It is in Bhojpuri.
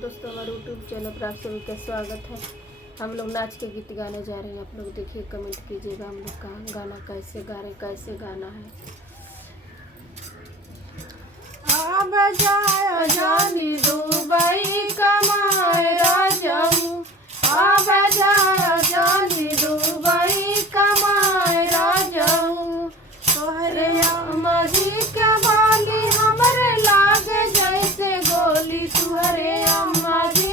दोस्तों, हमारे यूट्यूब चैनल पर आप सभी का स्वागत है। हम लोग नाच के गीत गाने जा रहे हैं। आप लोग देखिए, कमेंट कीजिएगा हम लोग का गाना कैसे गा रहे, कैसे गाना है। अब जाए जानी दुबई कमाए राजाऊ, अब जाए जानी दुबई कमाए राजाऊ। तोहरे अम्मा जी के बाली हमरे लागे जैसे गोली, तुहरे अम्मा जी